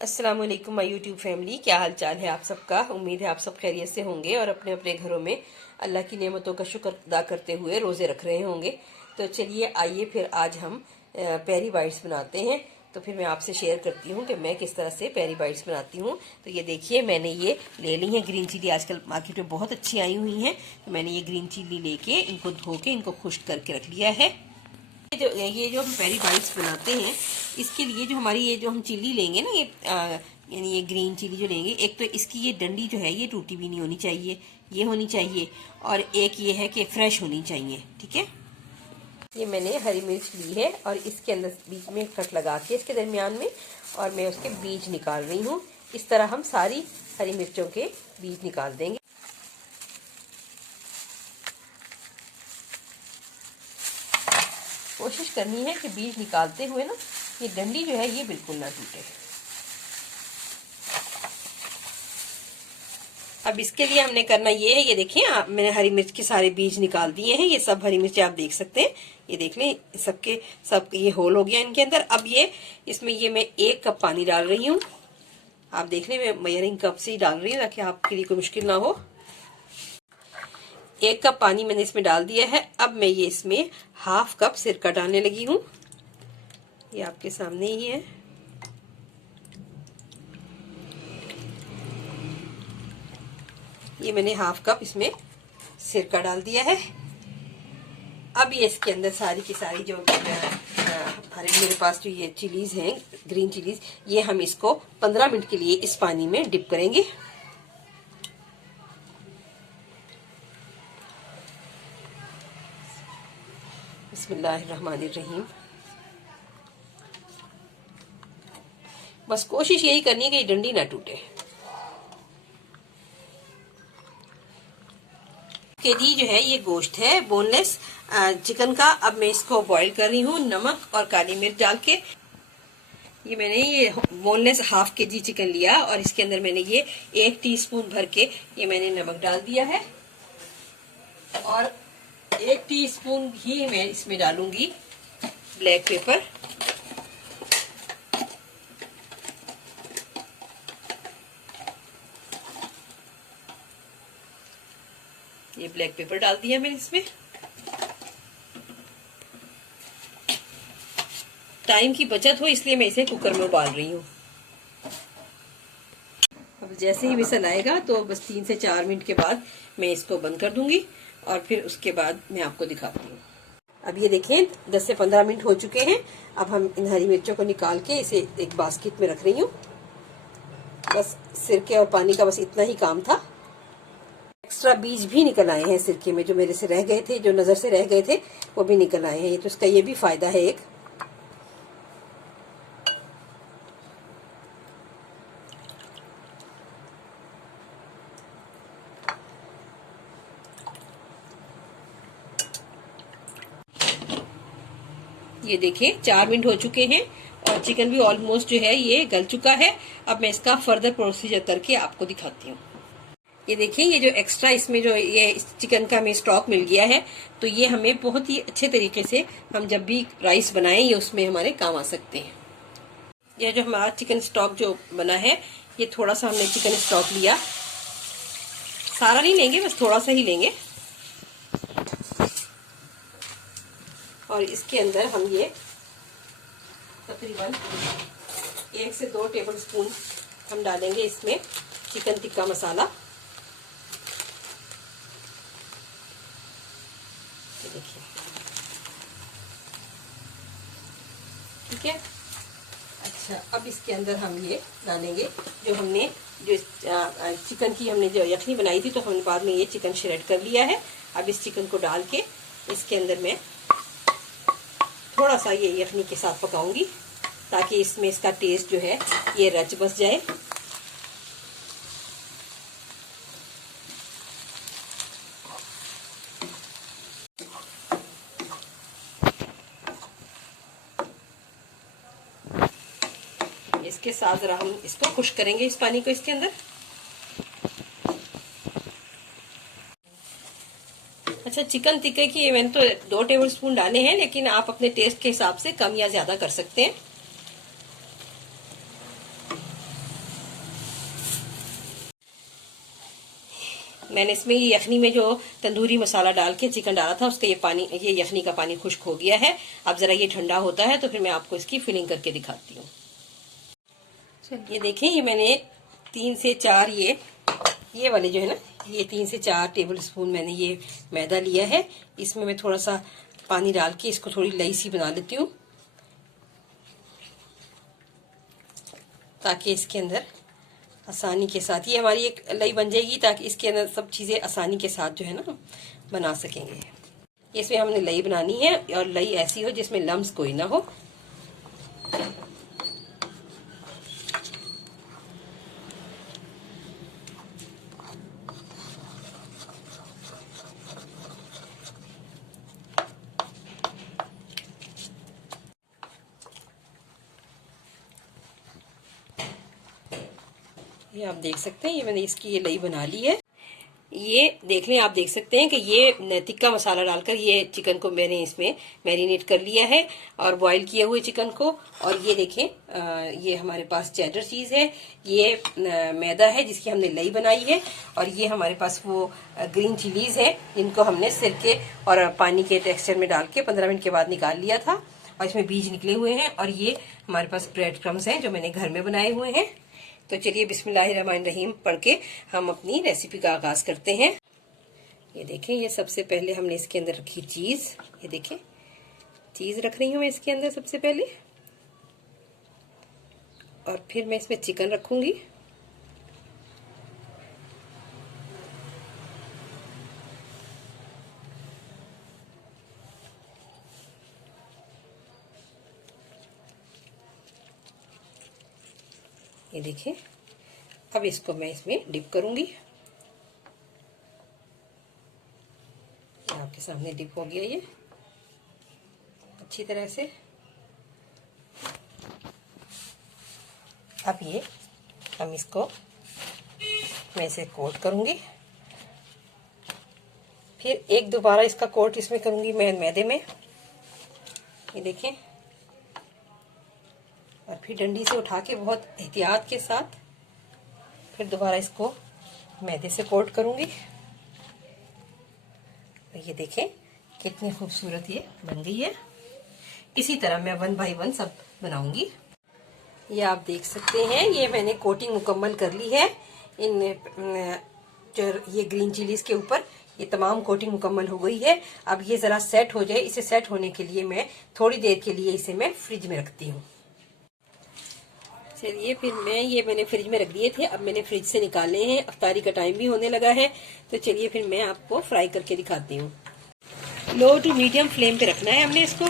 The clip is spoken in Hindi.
अस्सलाम वालेकुम माय यूट्यूब फैमिली, क्या हाल चाल है आप सबका। उम्मीद है आप सब खैरियत से होंगे और अपने अपने घरों में अल्लाह की नेमतों का शुक्र अदा करते हुए रोज़े रख रहे होंगे। तो चलिए आइए फिर आज हम पेरी बाइट्स बनाते हैं। तो फिर मैं आपसे शेयर करती हूँ कि मैं किस तरह से पेरी बाइट्स बनाती हूँ। तो ये देखिए, मैंने ये ले ली है ग्रीन चिली, आजकल मार्केट में बहुत अच्छी आई हुई हैं। तो मैंने ये ग्रीन चिली लेके इनको धो के इनको खुश्क करके रख लिया है। ये जो हम पेरी बाइट्स बनाते हैं, इसके लिए जो हमारी ये जो हम चिली लेंगे ना, यानी ये ग्रीन चिली जो लेंगे, एक तो इसकी ये डंडी जो है ये टूटी भी नहीं होनी चाहिए, ये होनी चाहिए। और एक ये है कि फ्रेश होनी चाहिए, ठीक है। ये मैंने हरी मिर्च ली है और इसके अंदर बीच में कट लगा के इसके दरमियान में, और मैं उसके बीज निकाल रही हूँ। इस तरह हम सारी हरी मिर्चों के बीज निकाल देंगे। कोशिश करनी है कि बीज निकालते हुए ना ये डंडी जो है ये बिल्कुल ना टूटे। अब इसके लिए हमने करना ये है, ये देखिए आप, मैंने हरी मिर्च के सारे बीज निकाल दिए हैं। ये सब हरी मिर्च आप देख सकते हैं, ये देख लें, सबके सब ये होल हो गया इनके अंदर। अब ये इसमें ये मैं 1 कप पानी डाल रही हूँ। आप देख लें, मैं मेजरिंग कप से ही डाल रही हूँ ताकि आपके लिए कोई मुश्किल ना हो। 1 कप पानी मैंने इसमें डाल दिया है। अब मैं ये इसमें 1/2 कप सिरका डालने लगी हूँ। ये आपके सामने ही है। ये मैंने 1/2 कप इसमें सिरका डाल दिया है। अब ये इसके अंदर सारी की सारी जो मेरे पास जो ये चिलीज हैं, ग्रीन चिलीज, ये हम इसको 15 मिनट के लिए इस पानी में डिप करेंगे। बिस्मिल्लाहिर्रहमानिर्रहीम। बस कोशिश यही करनी है कि ये डंडी ना टूटे। केजी जो है ये गोश्त है बोनलेस चिकन का। अब मैं इसको बॉईल कर रही हूँ नमक और काली मिर्च डाल के। ये मैंने ये बोनलेस 1/2 kg चिकन लिया और इसके अंदर मैंने ये 1 टीस्पून भर के ये मैंने नमक डाल दिया है, और 1 टीस्पून ही मैं इसमें डालूंगी ब्लैक पेपर। ये ब्लैक पेपर डाल दिया मैंने इसमें। टाइम की बचत हो इसलिए मैं इसे कुकर में उबाल रही हूँ। अब जैसे ही विसल आएगा तो बस 3 से 4 मिनट के बाद मैं इसको बंद कर दूंगी और फिर उसके बाद मैं आपको दिखाती हूँ। अब ये देखें 10 से 15 मिनट हो चुके हैं। अब हम इन हरी मिर्चों को निकाल के इसे एक बास्केट में रख रही हूँ। बस सिरके और पानी का बस इतना ही काम था। एक्स्ट्रा बीज भी निकल आए हैं सिरके में, जो मेरे से रह गए थे, जो नजर से रह गए थे, वो भी निकल आए हैं। ये तो इसका ये भी फायदा है एक। ये देखिए 4 मिनट हो चुके हैं और चिकन भी ऑलमोस्ट जो है ये गल चुका है। अब मैं इसका फर्दर प्रोसीजर करके आपको दिखाती हूँ। ये देखिए, ये जो एक्स्ट्रा इसमें जो ये चिकन का हमें स्टॉक मिल गया है, तो ये हमें बहुत ही अच्छे तरीके से हम जब भी राइस बनाएं ये उसमें हमारे काम आ सकते हैं। ये जो हमारा चिकन स्टॉक जो बना है, ये थोड़ा सा हमने चिकन स्टॉक लिया, सारा नहीं लेंगे, बस थोड़ा सा ही लेंगे। और इसके अंदर हम ये तकरीबन 1 से 2 टेबल स्पून हम डालेंगे इसमें चिकन टिक्का मसाला। देखिए, ठीक है। अच्छा, अब इसके अंदर हम ये डालेंगे जो हमने जो चिकन की हमने जो यखनी बनाई थी, तो हमने बाद में ये चिकन श्रेड कर लिया है। अब इस चिकन को डाल के इसके अंदर मैं थोड़ा सा ये यखनी के साथ पकाऊंगी ताकि इसमें इसका टेस्ट जो है ये रच बस जाए। इसके साथ जरा हम इसको खुश करेंगे, इस पानी को इसके अंदर। अच्छा, चिकन टिक्के की मैंने तो 2 टेबल स्पून डाले हैं, लेकिन आप अपने टेस्ट के हिसाब से कम या ज्यादा कर सकते हैं। मैंने इसमें ये यखनी में जो तंदूरी मसाला डाल के चिकन डाला था उसका ये पानी, ये यखनी का पानी खुश्क हो गया है। अब जरा ये ठंडा होता है तो फिर मैं आपको इसकी फिलिंग करके दिखाती हूँ। ये देखें, ये मैंने 3 से 4 ये वाले जो है ना, ये 3 से 4 टेबल स्पून मैंने ये मैदा लिया है। इसमें मैं थोड़ा सा पानी डाल के इसको थोड़ी लई सी बना लेती हूँ, ताकि इसके अंदर आसानी के साथ ये हमारी एक लई बन जाएगी, ताकि इसके अंदर सब चीज़ें आसानी के साथ जो है ना बना सकेंगे। इसमें हमने लई बनानी है और लई ऐसी हो जिसमें लम्स कोई ना हो। ये आप देख सकते हैं, ये मैंने इसकी ये लई बना ली है। ये देख लें, आप देख सकते हैं कि ये टिक्का मसाला डालकर ये चिकन को मैंने इसमें मैरिनेट कर लिया है और बॉईल किए हुए चिकन को। और ये देखें, ये हमारे पास चेडर चीज़ है, ये मैदा है जिसकी हमने लई बनाई है, और ये हमारे पास वो ग्रीन चिलीज है जिनको हमने सिरके और पानी के टेक्सचर में डाल के 15 मिनट के बाद निकाल लिया था, और इसमें बीज निकले हुए हैं। और ये हमारे पास ब्रेड क्रम्स हैं जो मैंने घर में बनाए हुए हैं। तो चलिए बिस्मिल्लाहिर्रहमानिर्रहीम पढ़ के हम अपनी रेसिपी का आगाज करते हैं। ये देखें, ये सबसे पहले हमने इसके अंदर रखी चीज। ये देखें, चीज रख रही हूँ मैं इसके अंदर सबसे पहले, और फिर मैं इसमें चिकन रखूंगी। ये देखिए, अब इसको मैं इसमें डिप करूंगी। आपके सामने डिप हो गया ये अच्छी तरह से। अब ये हम इसको मैं इसे कोट करूंगी, फिर एक दोबारा इसका कोट इसमें करूंगी मैं मैदे में। ये देखें, और फिर डंडी से उठा के बहुत एहतियात के साथ फिर दोबारा इसको मैदे से कोट करूंगी। तो ये देखें कितनी खूबसूरत ये बन गई है। इसी तरह मैं 1 बाय 1 सब बनाऊंगी। ये आप देख सकते हैं, ये मैंने कोटिंग मुकम्मल कर ली है इन ये ग्रीन चिलीज के ऊपर। ये तमाम कोटिंग मुकम्मल हो गई है। अब ये जरा सेट हो जाए, इसे सेट होने के लिए मैं थोड़ी देर के लिए इसे मैं फ्रिज में रखती हूँ। चलिए, फिर मैंने फ्रिज में रख दिए थे, अब मैंने फ्रिज से निकाले हैं। अफ्तारी का टाइम भी होने लगा है, तो चलिए फिर मैं आपको फ्राई करके दिखाती हूँ। लो टू मीडियम फ्लेम पे रखना है हमने इसको।